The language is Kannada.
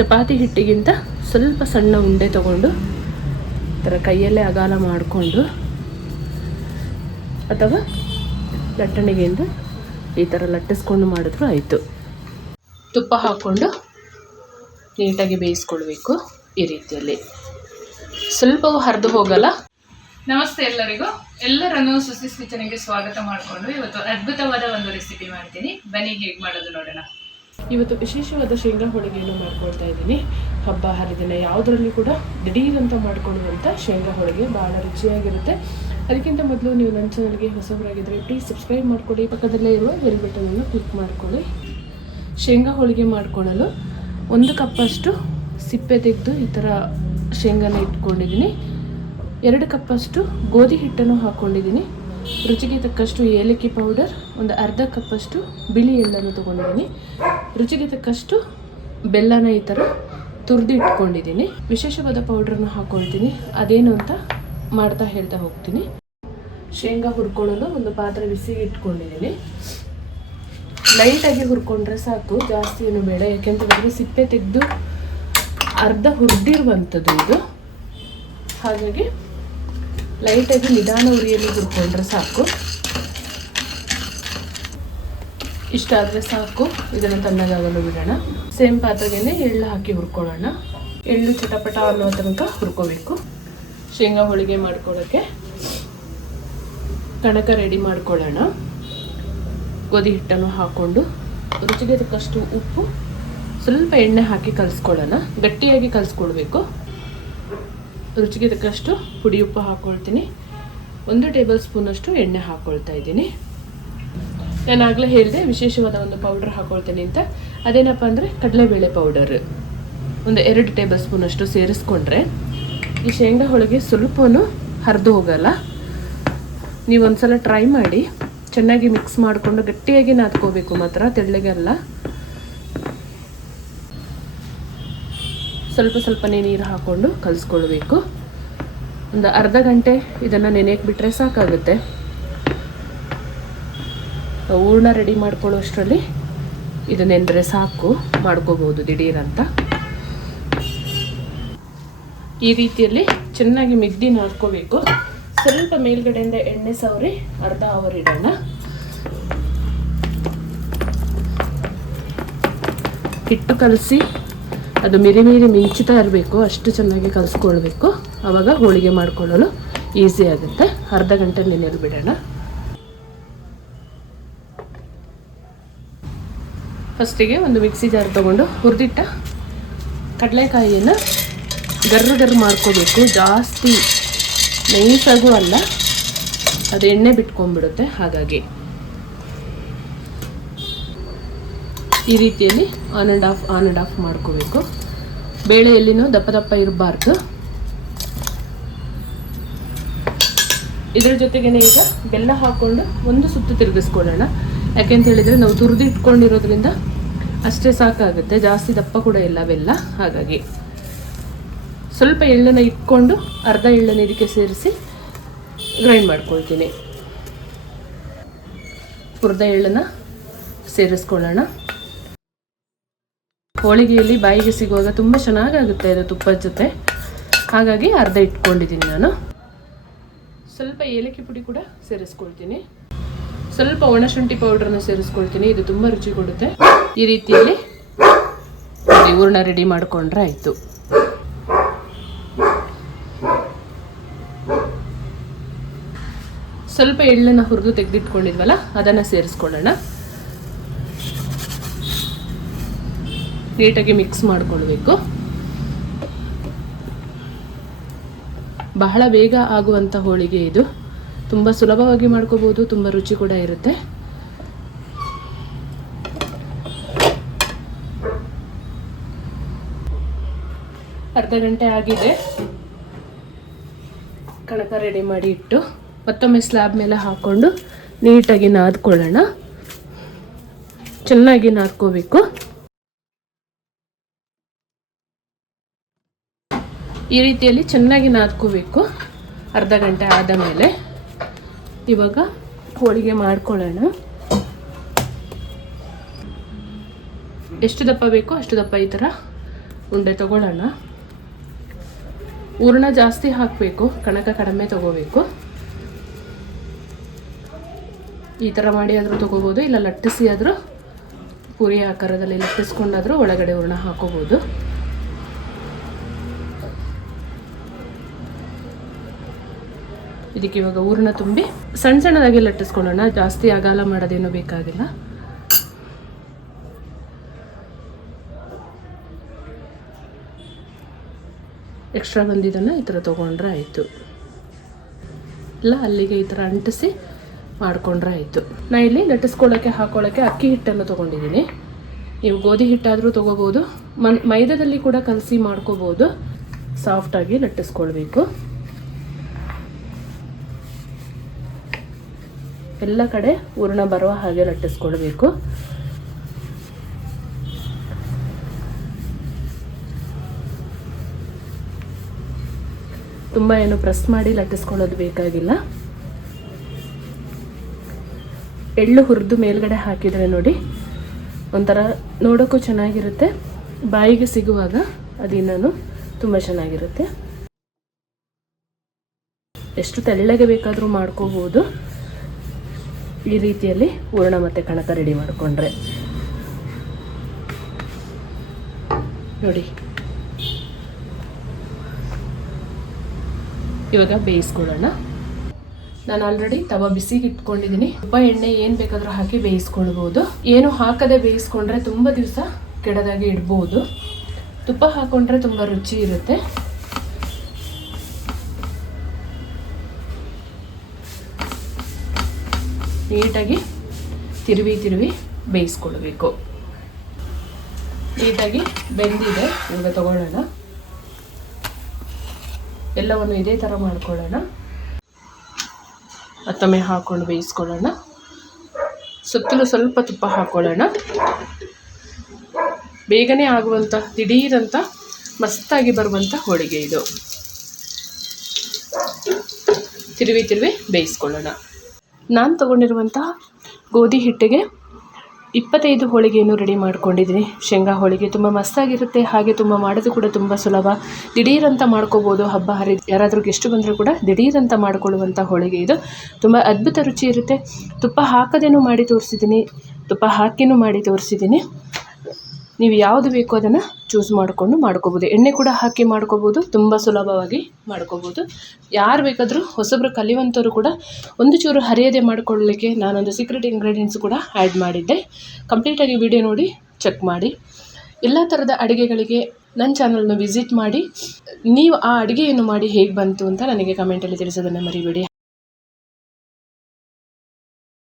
ಚಪಾತಿ ಹಿಟ್ಟಿಗಿಂತ ಸ್ವಲ್ಪ ಸಣ್ಣ ಉಂಡೆ ತಗೊಂಡು ಈ ಥರ ಕೈಯಲ್ಲೇ ಅಗಾಲ ಮಾಡಿಕೊಂಡು ಅಥವಾ ಲಟ್ಟಣಿಗೆಯಿಂದ ಈ ಥರ ಲಟ್ಟಿಸ್ಕೊಂಡು ಮಾಡಿದ್ರು ಆಯಿತು. ತುಪ್ಪ ಹಾಕ್ಕೊಂಡು ನೀಟಾಗಿ ಬೇಯಿಸ್ಕೊಳ್ಬೇಕು. ಈ ರೀತಿಯಲ್ಲಿ ಸ್ವಲ್ಪವೂ ಹರಿದು ಹೋಗಲ್ಲ. ನಮಸ್ತೆ ಎಲ್ಲರನ್ನೂ ಸುಸಿಸ್ ಕಿಚನ್ಗೆ ಸ್ವಾಗತ ಮಾಡಿಕೊಂಡು ಇವತ್ತು ಅದ್ಭುತವಾದ ಒಂದು ರೆಸಿಪಿ ಮಾಡ್ತೀನಿ. ಬನ್ನಿ ಹೇಗೆ ಮಾಡೋದು ನೋಡೋಣ. ಇವತ್ತು ವಿಶೇಷವಾದ ಶೇಂಗಾ ಹೋಳಿಗೆಯನ್ನು ಮಾಡ್ಕೊಳ್ತಾ ಇದ್ದೀನಿ. ಹಬ್ಬ ಹರಿದಿನ ಯಾವುದರಲ್ಲಿ ಕೂಡ ದಿಢೀರಂತ ಮಾಡ್ಕೊಳ್ಳುವಂಥ ಶೇಂಗಾ ಹೋಳಿಗೆ ಭಾಳ ರುಚಿಯಾಗಿರುತ್ತೆ. ಅದಕ್ಕಿಂತ ಮೊದಲು ನೀವು ನನ್ನ ಚಾನಲ್ಗೆ ಹೊಸಬರಾಗಿದ್ದರೆ ಪ್ಲೀಸ್ ಸಬ್ಸ್ಕ್ರೈಬ್ ಮಾಡ್ಕೊಳ್ಳಿ, ಪಕ್ಕದಲ್ಲೇ ಇರುವ ಬೆಲ್ ಬಟನನ್ನು ಕ್ಲಿಕ್ ಮಾಡ್ಕೊಳ್ಳಿ. ಶೇಂಗಾ ಹೋಳಿಗೆ ಮಾಡ್ಕೊಳ್ಳಲು 1 ಕಪ್ಪಷ್ಟು ಸಿಪ್ಪೆ ತೆಗೆದು ಈ ಥರ ಶೇಂಗಾನ ಇಟ್ಕೊಂಡಿದ್ದೀನಿ. 2 ಕಪ್ಪಷ್ಟು ಗೋಧಿ ಹಿಟ್ಟನ್ನು ಹಾಕ್ಕೊಂಡಿದ್ದೀನಿ. ರುಚಿಗೆ ತಕ್ಕಷ್ಟು ಏಲಕ್ಕಿ ಪೌಡರ್, ಒಂದು ಅರ್ಧ ಕಪ್ಪಷ್ಟು ಬಿಳಿ ಎಳ್ಳನ್ನು ತೊಗೊಂಡಿದ್ದೀನಿ. ರುಚಿಗೆ ತಕ್ಕಷ್ಟು ಬೆಲ್ಲನ ಈ ಥರ ತುರಿದು ಇಟ್ಕೊಂಡಿದ್ದೀನಿ. ವಿಶೇಷವಾದ ಪೌಡ್ರನ್ನ ಹಾಕ್ಕೊಳ್ತೀನಿ. ಅದೇನು ಅಂತ ಮಾಡ್ತಾ ಹೇಳ್ತಾ ಹೋಗ್ತೀನಿ. ಶೇಂಗಾ ಹುರ್ಕೊಳ್ಳಲು ಒಂದು ಪಾತ್ರೆ ಬಿಸಿಗೆ ಇಟ್ಕೊಂಡಿದ್ದೀನಿ. ಲೈಟಾಗಿ ಹುರ್ಕೊಂಡ್ರೆ ಸಾಕು, ಜಾಸ್ತಿ ಏನು ಬೇಡ. ಯಾಕೆಂತಂದರೆ ಸಿಪ್ಪೆ ತೆಗೆದು ಅರ್ಧ ಹುರಿದಿರುವಂಥದ್ದು ಇದು. ಹಾಗಾಗಿ ಲೈಟಾಗಿ ನಿಧಾನ ಉರಿಯಲ್ಲಿ ಹುರ್ಕೊಂಡ್ರೆ ಸಾಕು. ಇಷ್ಟ ಆದರೆ ಸಾಕು. ಇದನ್ನು ತಣ್ಣಗಾಗಲು ಬಿಡೋಣ. ಸೇಮ್ ಪಾತ್ರೆಗೆ ಎಳ್ಳು ಹಾಕಿ ಹುರ್ಕೊಳ್ಳೋಣ. ಎಳ್ಳು ಚಟಪಟ ಅನ್ನೋ ತನಕ ಹುರ್ಕೋಬೇಕು. ಶೇಂಗಾ ಹೋಳಿಗೆ ಮಾಡ್ಕೊಳ್ಳೋಕ್ಕೆ ಕಣಕ ರೆಡಿ ಮಾಡ್ಕೊಳ್ಳೋಣ. ಗೋಧಿ ಹಿಟ್ಟನ್ನು ಹಾಕ್ಕೊಂಡು ರುಚಿಗೆ ತಕ್ಕಷ್ಟು ಉಪ್ಪು, ಸ್ವಲ್ಪ ಎಣ್ಣೆ ಹಾಕಿ ಕಲಿಸ್ಕೊಳ್ಳೋಣ. ಗಟ್ಟಿಯಾಗಿ ಕಲಿಸ್ಕೊಳ್ಬೇಕು. ರುಚಿಗೆ ತಕ್ಕಷ್ಟು ಪುಡಿ ಉಪ್ಪು ಹಾಕ್ಕೊಳ್ತೀನಿ. 1 ಟೇಬಲ್ ಸ್ಪೂನಷ್ಟು ಎಣ್ಣೆ ಹಾಕ್ಕೊಳ್ತಾ ಇದ್ದೀನಿ. ನಾನು ಆಗಲೇ ಹೇಳಿದೆ ವಿಶೇಷವಾದ ಒಂದು ಪೌಡ್ರ್ ಹಾಕ್ಕೊಳ್ತೀನಿ ಅಂತ. ಅದೇನಪ್ಪ ಅಂದರೆ ಕಡಲೆಬೇಳೆ ಪೌಡರ್ ಒಂದು 2 ಟೇಬಲ್ ಸ್ಪೂನಷ್ಟು ಸೇರಿಸ್ಕೊಂಡ್ರೆ ಈ ಶೇಂಗಾ ಹೋಳಿಗೆ ಸ್ವಲ್ಪನೂ ಹರಿದು ಹೋಗಲ್ಲ. ನೀವು ಒಂದ್ಸಲ ಟ್ರೈ ಮಾಡಿ. ಚೆನ್ನಾಗಿ ಮಿಕ್ಸ್ ಮಾಡಿಕೊಂಡು ಗಟ್ಟಿಯಾಗಿ ನಾದ್ಕೋಬೇಕು ಮಾತ್ರ, ತೆಳ್ಳಗೆಲ್ಲ. ಸ್ವಲ್ಪನೇ ನೀರು ಹಾಕ್ಕೊಂಡು ಕಲಿಸ್ಕೊಳ್ಬೇಕು. ಒಂದು ಅರ್ಧ ಗಂಟೆ ಇದನ್ನು ನೆನೆಯಕ್ಕೆ ಬಿಟ್ಟರೆ ಸಾಕಾಗುತ್ತೆ. ಹೂರ್ಣ ರೆಡಿ ಮಾಡ್ಕೊಳ್ಳೋಷ್ಟರಲ್ಲಿ ಇದು ನೆಂದರೆ ಸಾಕು, ಮಾಡ್ಕೋಬೋದು ದಿಢೀರಂತ. ಈ ರೀತಿಯಲ್ಲಿ ಚೆನ್ನಾಗಿ ಮಿದ್ದಿ ನಾದ್ಕೋಬೇಕು. ಸ್ವಲ್ಪ ಮೇಲ್ಗಡೆಯಿಂದ ಎಣ್ಣೆ ಸವರಿ ಅರ್ಧ ಅವರ್ ಇಡೋಣ. ಹಿಟ್ಟು ಕಲಸಿ ಅದು ಮಿರಿ ಮಿಂಚುತ್ತಾ ಇರಬೇಕು. ಅಷ್ಟು ಚೆನ್ನಾಗಿ ಕಲಿಸ್ಕೊಳ್ಬೇಕು. ಆವಾಗ ಹೋಳಿಗೆ ಮಾಡ್ಕೊಳ್ಳಲು ಈಸಿ ಆಗುತ್ತೆ. ಅರ್ಧ ಗಂಟೆ ನೆನೆಯಲು ಬಿಡೋಣ. ಫಸ್ಟಿಗೆ ಒಂದು ಮಿಕ್ಸಿ ಜಾರ್ ತೊಗೊಂಡು ಹುರಿದಿಟ್ಟ ಕಡಲೆಕಾಯಿಯನ್ನು ಗರ್ರು ಮಾಡ್ಕೋಬೇಕು. ಜಾಸ್ತಿ ನೈಸಾಗೂ ಅಲ್ಲ, ಅದು ಎಣ್ಣೆ ಬಿಟ್ಕೊಂಡ್ಬಿಡುತ್ತೆ. ಹಾಗಾಗಿ ಈ ರೀತಿಯಲ್ಲಿ ಆನ್ ಆ್ಯಂಡ್ ಆಫ್ ಮಾಡ್ಕೋಬೇಕು. ಬೇಳೆ ಎಲ್ಲಿನೂ ದಪ್ಪ ಇರಬಾರ್ದು. ಇದರ ಜೊತೆಗೇ ಈಗ ಬೆಲ್ಲ ಹಾಕ್ಕೊಂಡು ಒಂದು ಸುತ್ತು ತಿರುಗಿಸ್ಕೊಳ್ಳೋಣ. ಯಾಕೆಂತ ಹೇಳಿದರೆ ನಾವು ತುರಿದು ಇಟ್ಕೊಂಡಿರೋದ್ರಿಂದ ಅಷ್ಟೇ ಸಾಕಾಗುತ್ತೆ. ಜಾಸ್ತಿ ದಪ್ಪ ಕೂಡ ಇಲ್ಲ ಬೆಲ್ಲ. ಹಾಗಾಗಿ ಸ್ವಲ್ಪ ಎಳ್ಳನ್ನು ಇಟ್ಕೊಂಡು ಅರ್ಧ ಎಳ್ಳನ್ನು ಇದಕ್ಕೆ ಸೇರಿಸಿ ಗ್ರೈಂಡ್ ಮಾಡ್ಕೊಳ್ತೀನಿ. ಹುರಿದ ಎಳ್ಳನ್ನು ಸೇರಿಸ್ಕೊಳ್ಳೋಣ. ಹೋಳಿಗೆಯಲ್ಲಿ ಬಾಯಿಗೆ ಸಿಗುವಾಗ ತುಂಬ ಚೆನ್ನಾಗಾಗುತ್ತೆ ಇದು ತುಪ್ಪದ ಜೊತೆ. ಹಾಗಾಗಿ ಅರ್ಧ ಇಟ್ಕೊಂಡಿದ್ದೀನಿ ನಾನು. ಸ್ವಲ್ಪ ಏಲಕ್ಕಿ ಪುಡಿ ಕೂಡ ಸೇರಿಸ್ಕೊಳ್ತೀನಿ. ಸ್ವಲ್ಪ ಒಣಶುಂಠಿ ಪೌಡ್ರನ್ನು ಸೇರಿಸ್ಕೊಳ್ತೀನಿ. ಇದು ತುಂಬ ರುಚಿ ಕೊಡುತ್ತೆ. ಈ ರೀತಿಯಲ್ಲಿ ಹೂರ್ಣ ರೆಡಿ ಮಾಡಿಕೊಂಡ್ರೆ ಆಯಿತು. ಸ್ವಲ್ಪ ಎಳ್ಳನ್ನು ಹುರಿದು ತೆಗೆದಿಟ್ಕೊಂಡಿದ್ವಲ್ಲ ಅದನ್ನು ಸೇರಿಸ್ಕೊಳ್ಳೋಣ. ನೀಟಾಗಿ ಮಿಕ್ಸ್ ಮಾಡ್ಕೊಳ್ಬೇಕು. ಬಹಳ ಬೇಗ ಆಗುವಂಥ ಹೋಳಿಗೆ ಇದು. ತುಂಬ ಸುಲಭವಾಗಿ ಮಾಡ್ಕೋಬೋದು. ತುಂಬ ರುಚಿ ಕೂಡ ಇರುತ್ತೆ. ಅರ್ಧ ಗಂಟೆ ಆಗಿದೆ. ಕಣಕ ರೆಡಿ ಮಾಡಿ ಇಟ್ಟು ಮತ್ತೊಮ್ಮೆ ಸ್ಲ್ಯಾಬ್ ಮೇಲೆ ಹಾಕ್ಕೊಂಡು ನೀಟಾಗಿ ನಾದ್ಕೊಳ್ಳೋಣ. ಚೆನ್ನಾಗಿ ನಾದ್ಕೋಬೇಕು. ಈ ರೀತಿಯಲ್ಲಿ ಚೆನ್ನಾಗಿ ನಾದ್ಕೋಬೇಕು. ಅರ್ಧ ಗಂಟೆ ಆದ ಮೇಲೆ ಇವಾಗ ಹೋಳಿಗೆ ಮಾಡ್ಕೊಳ್ಳೋಣ. ಎಷ್ಟು ದಪ್ಪ ಬೇಕೋ ಅಷ್ಟು ದಪ್ಪ ಈ ಥರ ಉಂಡೆ ತಗೊಳ್ಳೋಣ. ಹೂರಣ ಜಾಸ್ತಿ ಹಾಕಬೇಕು, ಕಣಕ ಕಡಿಮೆ ತಗೋಬೇಕು. ಈ ಥರ ಮಾಡಿ ಆದರೂ ತೊಗೋಬೋದು, ಇಲ್ಲ ಲಟ್ಟಿಸಿ ಆದರೂ ಪೂರಿ ಆಕಾರದಲ್ಲಿ ಲಟ್ಟಿಸ್ಕೊಂಡಾದರೂ ಒಳಗಡೆ ಹೂರಣ ಹಾಕೋಬೋದು. ಇದಕ್ಕೆ ಇವಾಗ ಹೂರಣ ತುಂಬಿ ಸಣ್ಣ ಸಣ್ಣದಾಗಿ ಲಟ್ಟಿಸ್ಕೊಳ್ಳೋಣ. ಜಾಸ್ತಿ ಅಗಾಲ ಮಾಡೋದೇನೂ ಬೇಕಾಗಿಲ್ಲ. ಎಕ್ಸ್ಟ್ರಾ ಬಂದಿದ್ದನ್ನು ಈ ಥರ ತೊಗೊಂಡ್ರೆ ಆಯಿತು. ಇಲ್ಲ ಅಲ್ಲಿಗೆ ಈ ಥರ ಅಂಟಿಸಿ ಮಾಡಿಕೊಂಡ್ರೆ ಆಯಿತು. ನಾನು ಇಲ್ಲಿ ಲಟ್ಟಿಸ್ಕೊಳ್ಳೋಕ್ಕೆ ಹಾಕೊಳ್ಳೋಕ್ಕೆ ಅಕ್ಕಿ ಹಿಟ್ಟನ್ನು ತೊಗೊಂಡಿದ್ದೀನಿ. ನೀವು ಗೋಧಿ ಹಿಟ್ಟಾದರೂ ತೊಗೋಬೋದು, ಮೈದಾದಲ್ಲಿ ಕೂಡ ಕಲಸಿ ಮಾಡ್ಕೋಬೋದು. ಸಾಫ್ಟಾಗಿ ಲಟ್ಟಿಸ್ಕೊಳ್ಬೇಕು. ಎಲ್ಲ ಕಡೆ ಹೂರಣ ಬರುವ ಹಾಗೆ ಲಟ್ಟಿಸ್ಕೊಳ್ಬೇಕು. ತುಂಬ ಏನು ಪ್ರೆಸ್ ಮಾಡಿ ಲಟ್ಟಿಸ್ಕೊಳ್ಳೋದು ಬೇಕಾಗಿಲ್ಲ. ಎಳ್ಳು ಹುರಿದು ಮೇಲ್ಗಡೆ ಹಾಕಿದರೆ ನೋಡಿ ಒಂಥರ ನೋಡೋಕ್ಕೂ ಚೆನ್ನಾಗಿರುತ್ತೆ, ಬಾಯಿಗೆ ಸಿಗುವಾಗ ಅದಿನ್ನೂ ತುಂಬ ಚೆನ್ನಾಗಿರುತ್ತೆ. ಎಷ್ಟು ತೆಳ್ಳಗೆ ಬೇಕಾದರೂ ಮಾಡ್ಕೋಬೋದು. ಈ ರೀತಿಯಲ್ಲಿ ಹೂರಣ ಮತ್ತು ಕಣಕ ರೆಡಿ ಮಾಡಿಕೊಂಡ್ರೆ ನೋಡಿ. ಇವಾಗ ಬೇಯಿಸ್ಕೊಳ್ಳೋಣ. ನಾನು ಆಲ್ರೆಡಿ ತವ ಬಿಸಿಗೆ ಇಟ್ಕೊಂಡಿದ್ದೀನಿ. ತುಪ್ಪ ಎಣ್ಣೆ ಏನು ಬೇಕಾದರೂ ಹಾಕಿ ಬೇಯಿಸ್ಕೊಳ್ಬೋದು. ಏನು ಹಾಕದೆ ಬೇಯಿಸ್ಕೊಂಡ್ರೆ ತುಂಬ ದಿವಸ ಕೆಡದಾಗಿ ಇಡ್ಬೋದು. ತುಪ್ಪ ಹಾಕೊಂಡ್ರೆ ತುಂಬ ರುಚಿ ಇರುತ್ತೆ. ನೀಟಾಗಿ ತಿರುವಿ ಬೇಯಿಸ್ಕೊಳ್ಬೇಕು. ನೀಟಾಗಿ ಬೆಂದಿದೆ. ಇವಾಗ ತಗೊಳ್ಳೋಣ. ಎಲ್ಲವನ್ನು ಇದೇ ಥರ ಮಾಡ್ಕೊಳ್ಳೋಣ. ಮತ್ತೊಮ್ಮೆ ಹಾಕ್ಕೊಂಡು ಬೇಯಿಸ್ಕೊಳ್ಳೋಣ. ಸುತ್ತಲೂ ಸ್ವಲ್ಪ ತುಪ್ಪ ಹಾಕ್ಕೊಳ್ಳೋಣ. ಬೇಗನೆ ಆಗುವಂಥ ದಿಢೀರಂತ ಮಸ್ತಾಗಿ ಬರುವಂಥ ಹೋಳಿಗೆ ಇದು. ತಿರುವಿ ಬೇಯಿಸ್ಕೊಳ್ಳೋಣ. ನಾನು ತೊಗೊಂಡಿರುವಂತಹ ಗೋಧಿ ಹಿಟ್ಟಿಗೆ 25 ಹೋಳಿಗೆಯನ್ನು ರೆಡಿ ಮಾಡ್ಕೊಂಡಿದ್ದೀನಿ. ಶೇಂಗಾ ಹೋಳಿಗೆ ತುಂಬ ಮಸ್ತಾಗಿರುತ್ತೆ. ಹಾಗೆ ತುಂಬ ಮಾಡೋದು ಕೂಡ ತುಂಬ ಸುಲಭ. ದಿಢೀರಂತ ಮಾಡ್ಕೋಬೋದು. ಹಬ್ಬ ಹರಿದು ಯಾರಾದರೂ ಗೆಸ್ಟು ಬಂದರೂ ಕೂಡ ದಿಢೀರಂತ ಮಾಡಿಕೊಳ್ಳುವಂಥ ಹೋಳಿಗೆ ಇದು. ತುಂಬ ಅದ್ಭುತ ರುಚಿ ಇರುತ್ತೆ. ತುಪ್ಪ ಹಾಕದೇನೂ ಮಾಡಿ ತೋರಿಸಿದ್ದೀನಿ, ತುಪ್ಪ ಹಾಕಿನೂ ಮಾಡಿ ತೋರಿಸಿದ್ದೀನಿ. ನೀವು ಯಾವುದು ಬೇಕೋ ಅದನ್ನು ಚೂಸ್ ಮಾಡಿಕೊಂಡು ಮಾಡ್ಕೋಬೋದು. ಎಣ್ಣೆ ಕೂಡ ಹಾಕಿ ಮಾಡ್ಕೋಬೋದು. ತುಂಬ ಸುಲಭವಾಗಿ ಮಾಡ್ಕೋಬೋದು. ಯಾರು ಬೇಕಾದರೂ ಹೊಸಬ್ರು ಕಲಿಯುವಂಥವ್ರು ಕೂಡ ಒಂದು ಚೂರು ಹರಿಯದೆ ಮಾಡಿಕೊಳ್ಳಲಿಕ್ಕೆ ನಾನೊಂದು ಸೀಕ್ರೆಟ್ ಇಂಗ್ರೀಡಿಯೆಂಟ್ಸ್ ಕೂಡ ಆ್ಯಡ್ ಮಾಡಿದ್ದೆ. ಕಂಪ್ಲೀಟಾಗಿ ವಿಡಿಯೋ ನೋಡಿ ಚೆಕ್ ಮಾಡಿ. ಎಲ್ಲ ಥರದ ಅಡುಗೆಗಳಿಗೆ ನನ್ನ ಚಾನಲ್ನ ವಿಸಿಟ್ ಮಾಡಿ. ನೀವು ಆ ಅಡುಗೆಯನ್ನು ಮಾಡಿ ಹೇಗೆ ಬಂತು ಅಂತ ನನಗೆ ಕಮೆಂಟಲ್ಲಿ ತಿಳಿಸೋದನ್ನು ಮರಿಬೇಡಿ.